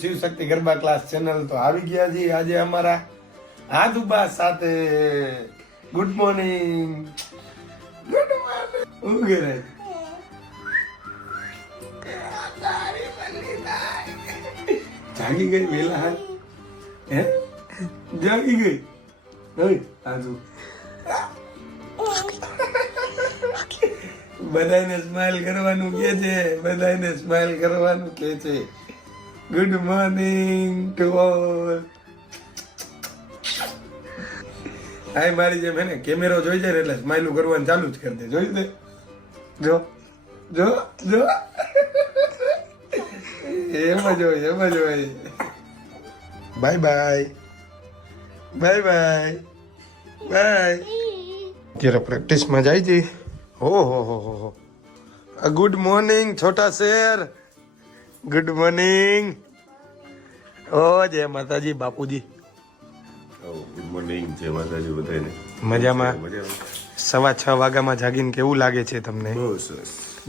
શિવ શક્તિ garba class channel તો આવી ગયા છે આજે અમારા આદુબા સાથે ગુડ મોર્નિંગ ઉગરે જાગી ગઈ વેલા હે જાગી ગઈ ઓય આજુ બધાને સ્માઈલ કરવાનું કે છે બધાને સ્માઈલ કરવાનું કે છે ગુડ મોર્નિંગ ટુ ઓલ આય મારી જેમ હે ને કેમેરો જોઈ જાય એટલે સ્માઈલું કરવાનું ચાલુ જ કરી દે જોઈ દે જો જો જો એમ જ હોય bye bye bye bye bye જરા પ્રેક્ટિસમાં જાય છે हो गुड मॉर्निंग छोटा शेर गुड मॉर्निंग ओ जय माताजी बापूजी ગુડ મોર્નિંગ જય માતાજી બધાને મજામાં 6:15 વાગ્યામાં જાગીને કેવું લાગે છે તમને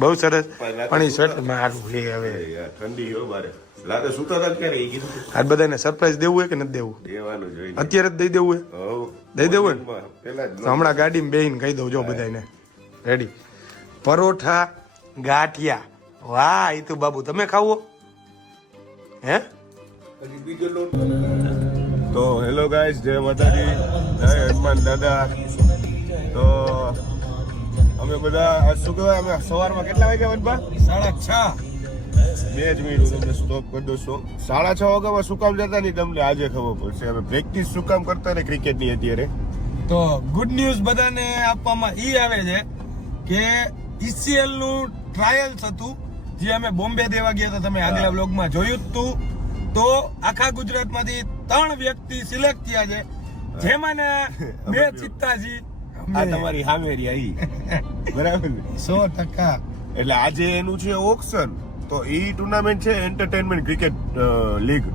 બહુ સરસ પણ એ શર્ટ મારું લે હવે ઠંડી હો બારે રાતે સુતા હતા ક્યારે એ કીધું આજ બધાને સરપ્રાઈઝ દેવું હોય કે નથી દેવું દેવાનું જોઈએ અત્યારે જ દઈ દેવું હો દઈ દેવું ને પેલા તો હમણાં ગાડીમાં બેહીને કહી દઉં જો બધાને રેડી પરોઠા ગાંઠિયા વાહ એ તો બાબુ તમે ખાવો હે તો હેલો ગાઈસ જય માતાજી જય હનુમાન દાદા તો અમે બધા આજ શું કહેવાય અમે સવારમાં કેટલા વાગ્યા બનપા 6:30 2 જ મિનિટ હું તમને સ્ટોપ કરી દઉં છું 6:30 વાગ્યામાં શું કામ જતા નહીં તમને આજે ખબર પડશે અમે પ્રેક્ટિસ શું કામ કરતા ને ક્રિકેટની અત્યારે તો ગુડ ન્યૂઝ બધાને આપવામાં ઈ આવે છે કે ઈસીએલ નું ટ્રાયલ્સ હતું જે અમે બોમ્બે દેવા ગયા હતા તમે આગલા વ્લોગમાં જોયું જ તું તો આખા ગુજરાતમાંથી 3 વ્યક્તિ સિલેક્ટ થયા છે જેમાં 2 ચિત્તાજી આ તમારી હામેરી આવી બરાબર ને 100% એટલે આજે એનું છે ઓક્શન તો ઈ ટુર્નામેન્ટ છે એન્ટરટેનમેન્ટ ક્રિકેટ લીગ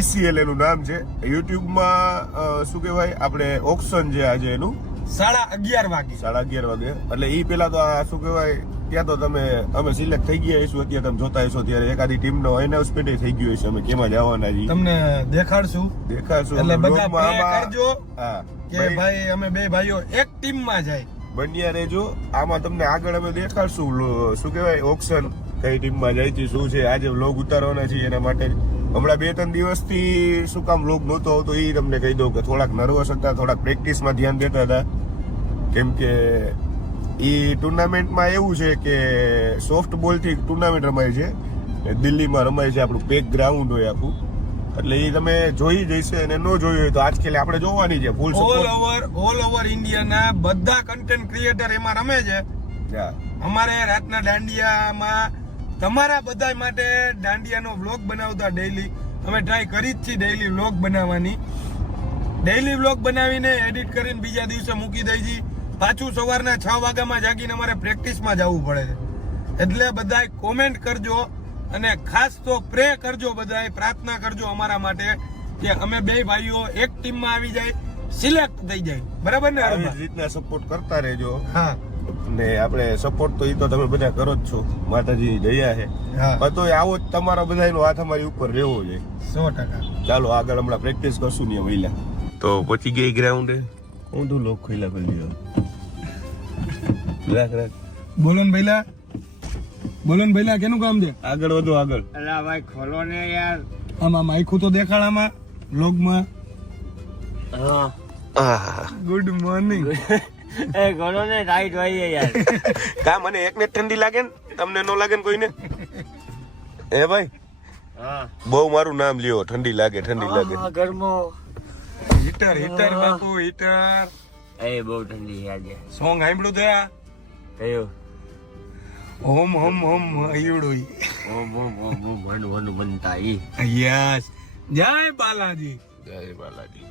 ઈસીએલ એનું નામ છે યુટ્યુબમાં શું કહેવાય આપણે ઓક્શન છે આજે એનું 11:30 વાગે 11:30 વાગે એટલે ઈ પેલા તો આ શું કહેવાય ત્યાં તો અમે સિલેક્ટ થઈ ગયા હશું અત્યારે તમે જોતા હશો ત્યારે એકાદી ટીમનો એનાઉન્સમેન્ટ થઈ ગયું હશે અમે કેમાં જવાના છીએ તમને દેખાડશું એટલે બધા પ્રે કરજો કે ભાઈ અમે બે ભાઈઓ એક ટીમમાં જાય બન્યા રહેજો આમાં તમને આગળ અમે દેખાડશું શું કહેવાય ઓક્શન કઈ ટીમમાં જાય છે શું છે આજે વ્લોગ ઉતારવાના છે એના માટે હમણાં 2-3 દિવસથી શું કામ વ્લોગ નહોતો આવતો એ તમને કહી દઉં કે થોડાક નર્વસ હતા થોડાક પ્રેક્ટિસમાં ધ્યાન દેતા હતા કેમ કે ઈ ટુર્નામેન્ટમાં એવું છે કે સોફ્ટ બોલથી ટુર્નામેન્ટ રમાય છે દિલ્હીમાં રમાય છે આપણું પેક ગ્રાઉન્ડ હોય આખું એટલે એ તમે જોઈ જઈશે અને ન જોયું હોય તો આજકાલ આપણે જોવાની છે ફૂલ ઓલ ઓવર ઇન્ડિયાના બધા કન્ટેન્ટ ક્રિએટર એમાં રમે છે અમારે રાતના દાંડિયામાં તમારા બધા માટે દાંડિયાનો વ્લોગ બનાવતા ડેઈલી અમે ટ્રાય કરી જ છીએ ડેઈલી વ્લોગ બનાવવાની ડેઈલી વ્લોગ બનાવીને એડિટ કરીને બીજા દિવસે મૂકી દઈ છીએ પાછું સવારના 6 વાગ્યામાં જાગીને અમારે પ્રેક્ટિસમાં જવું પડે છે એટલે બધાય કોમેન્ટ કરજો અને ખાસ તો પ્રે કરજો બધાય પ્રાર્થના કરજો અમારા માટે કે અમે બે ભાઈઓ એક ટીમમાં આવી જાય સિલેક્ટ થઈ જાય બરાબર ને આવી રીતના સપોર્ટ કરતા રહેજો હા ને આપણે સપોર્ટ તો ઈ તો તમે બધા કરો જ છો માતાજી દયા છે પણ તો આવો જ તમારા બધાનો હાથ અમારી ઉપર રહેવો જોઈએ 100% ચાલો આગળ હમણાં પ્રેક્ટિસ કરશું ને વહેલા તો પહોંચી ગઈ ગ્રાઉન્ડે હું તો લોક ખોઈલા ખોલી રાખ બોલો ને ભઈલા કેનું કામ છે આગળ વધો આગળ અલા ભાઈ ખોલો ને યાર આમાં માઈકું તો દેખાડામાં વ્લોગમાં હા ગુડ મોર્નિંગ એ ખોલો ને રાઈટ ભાઈ યાર કા મને એકને ઠંડી લાગે ને તમને ન લાગે ને કોઈને એ ભાઈ હા બહુ મારું નામ લ્યો ઠંડી લાગે ગરમો હીટર બાપુ હીટર એ બહુ ઠંડી આજે સોંગ સાંભળ્યું તે આ કયો હોમ હોમ હોમ ઈવડોઈ ઓમ ઓમ ઓમ ઓમ વન બનતા ઈ યસ જય બાલાજી જય બાલાજી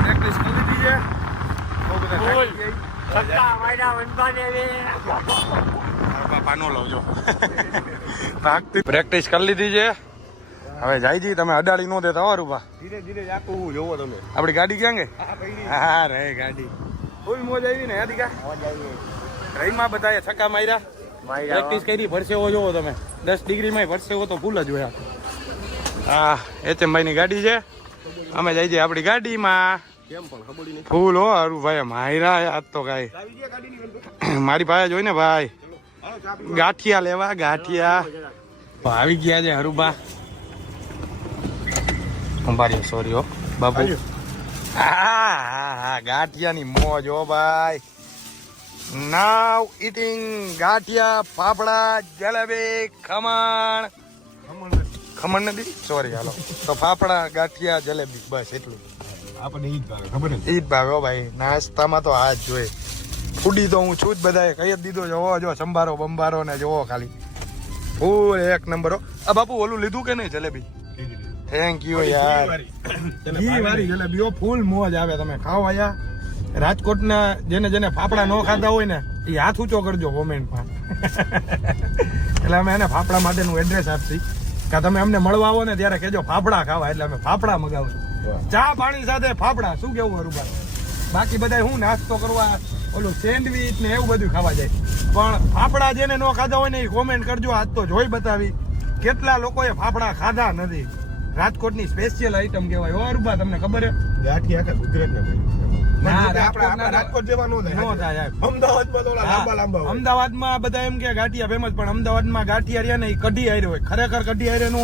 પ્રેક્ટિસ કરી દીધી છે બહુ બધા બોલ. થાકી ગઈ. સત્તા વાયડા વનપાને વે પાનો લાવજો પ્રેક્ટિસ કરી લીધી છે હવે જાય જી તમે અડાડી નો દેતા હો રૂપા ધીરે ધીરે જાકું હું જોવો તમે આપડી ગાડી ક્યાં ગઈ હા રે ગાડી ફૂલ મોજ આવી ને યાદિકા રહીમાં બધાએ છક્કા માર્યા પ્રેક્ટિસ કરી પરસેવો જોવો તમે 10 ડિગ્રીમાં પરસેવો તો ફૂલ જ હોય હા HM ની ગાડી છે. અમે જઈ જઈએ આપણી ગાડીમાં. કેમ પણ ખબર નહીં. ફૂલ હો હારું ભાઈ માયરા આજ તો કાંઈ આવી ગયા ગાડીની અંદર. મારી પાસે જોઈ ને ભાઈ હાલો ચા પીવા. ગાંઠિયા લેવા ગાંઠિયા આવી ગયા છે હરુબા. અંબારી સોરી હો બાપુ. હા ગાંઠિયાની મોજ હો ભાઈ. નાવ ઈટિંગ ગાંઠિયા ફાફડા જલેબી ખમણ. ખમણ નથી સોરી હાલો તો ફાફડા ગાંઠિયા જલેબી બસ એટલું. આપણને ઈ જ ભાવે ખબર જ. ઈ જ ભાવે હો ભાઈ. નાસ્તામાં તો આ જ જોઈએ. ફૂડી તો હું છું જ બધાએ કહી જ દીધો જોવો જો સંભારો બંભારો ને જોવો ખાલી ફૂલ એક નંબર હો. આ બાપુ ઓલું લીધું કે નહીં જલેબી? થેન્ક યુ યાર. ઘી વાળી જલેબી હો ફૂલ મોજ આવે. તમે ખાઓ આયા રાજકોટના જેને ફાફડા ન ખાધા હોય ને એ હાથ ઊંચો કરજો કોમેન્ટમાં. એટલે અમે એને ફાફડા માટેનું એડ્રેસ આપશી કે તમે અમને મળવા આવો ને ત્યારે કહેજો ફાફડા ખાવા એટલે અમે ફાફડા મગાવશું. ચા પાણી સાથે ફાફડા શું કેવું હરુભાઈ? બાકી બધા હું નાસ્તો કરવા ઓલું સેન્ડવીચ ને એવું બધું ખાવા જાય પણ ફાફડા જેને ન ખાધા હોય ને એ કોમેન્ટ કરજો. આજ તો જોઈ બતાવી કેટલા લોકોએ ફાફડા ખાધા નથી. રાજકોટની સ્પેશિયલ આઈટમ કહેવાય હો હરુભા. તમને ખબર હે? ગાંઠિયા આખા ગુજરાતના ભાઈ. ના, આપણા રાજકોટ જેવા નો થાય. નો થાય યાર. અમદાવાદમાં તો ઓલા લાંબા હોય. અમદાવાદમાં બધા એમ કે ગાંઠિયા ફેમસ પણ અમદાવાદમાં ગાંઠિયા રહ્યા ને એ કઢી હારે હોય. ખરેખર કઢી હારે નો